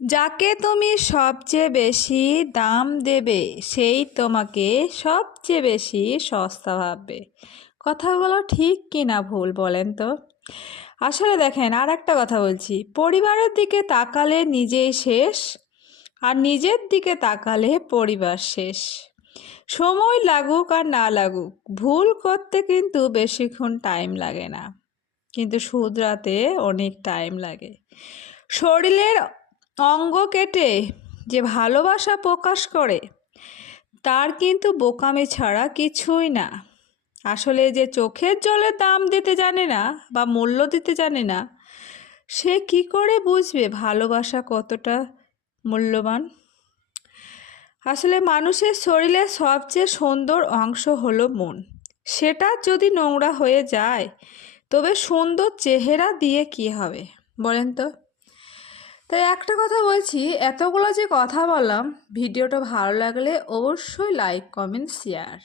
যাকে তুমি সবচেয়ে বেশি দাম দেবে সেই তোমাকে সবচেয়ে বেশি সস্তা ভাববে। কথাগুলো ঠিক কি না ভুল বলেন তো? আসলে দেখেন, আর একটা কথা বলছি, পরিবারের দিকে তাকালে নিজেই শেষ, আর নিজের দিকে তাকালে পরিবার শেষ। সময় লাগুক আর না লাগুক, ভুল করতে কিন্তু বেশিক্ষণ টাইম লাগে না, কিন্তু শুধরাতে অনেক টাইম লাগে। শরীরের অঙ্গ কেটে যে ভালোবাসা প্রকাশ করে, তার কিন্তু বোকামি ছাড়া কিছুই না। আসলে যে চোখের জলের দাম দিতে জানে না বা মূল্য দিতে জানে না, সে কি করে বুঝবে ভালোবাসা কতটা মূল্যবান? আসলে মানুষের শরীরের সবচেয়ে সুন্দর অংশ হলো মন। সেটা যদি নোংরা হয়ে যায়, তবে সুন্দর চেহারা দিয়ে কি হবে বলেন তো? তাই একটা কথা বলছি, এতগুলো যে কথা বললাম, ভিডিওটা ভালো লাগলে অবশ্যই লাইক, কমেন্ট, শেয়ার।